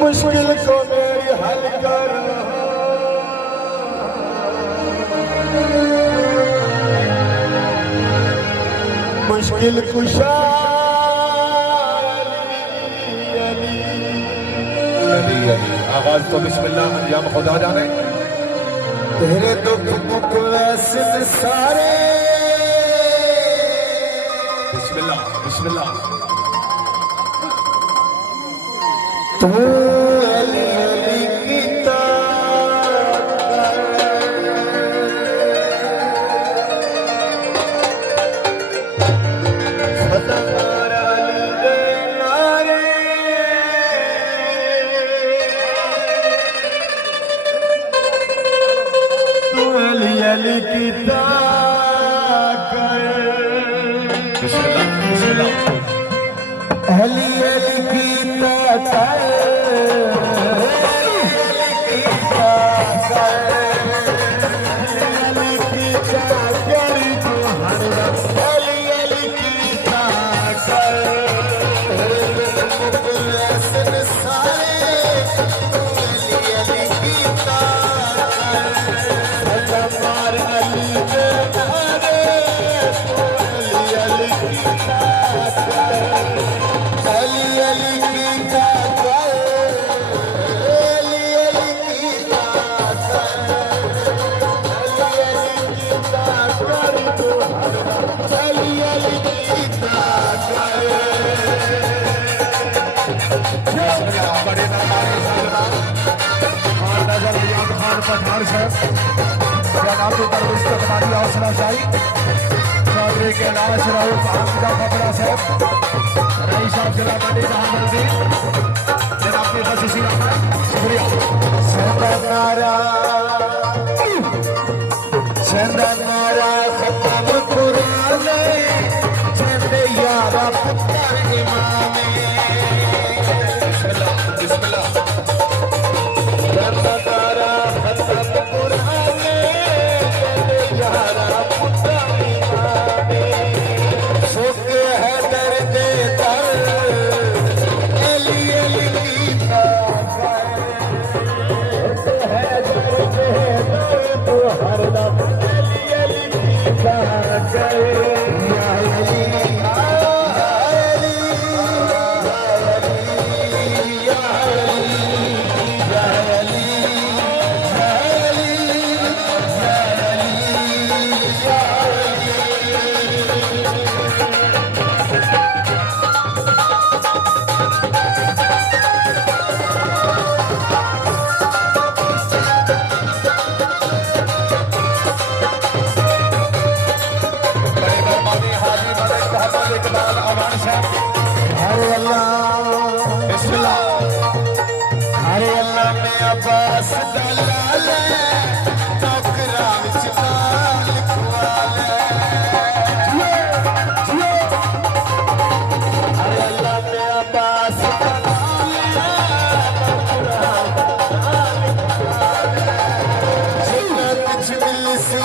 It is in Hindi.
मुश्किल को मेरी हल कर मुश्किल कुशा आवाज तो बिस्मिल्लाह अंजाम खुदा जाने। तेरे दुख मुख वैसे सारे बिस्मिल्लाह बिस्मिल्लाह। तू अली अली की अली की ताकत बिस्मिल्लाह बिस्मिल्लाह। अली अली की ताकत पठान साहब जनाब दरवेश हमारी हौसला अफजाई चौधरी के अलावा शराब महमूदा खबरा साहब रईस साहब जिला मंडी जहांगीर जनाब के बसीसी रहमान शुक्रिया। चंदनारा खत्म कुरान चंद यारा पुत्र इमाम बिस्मिल्लाह बिस्मिल्लाह। चंदनारा खत्म कुरान चंद यारा पुत्र इमाम सुख है दर्द दर अली अली की ताकत है दर्द तो हर दम अली अली की ताकत या अली हरे अल्लाह ने अब्बास दलाल टोकरा विच नाम लिखवा ले। हरे अल्लाह ने अब्बास दलाल टोकरा विच नाम लिखवा ले। जिन्नत च मिल सी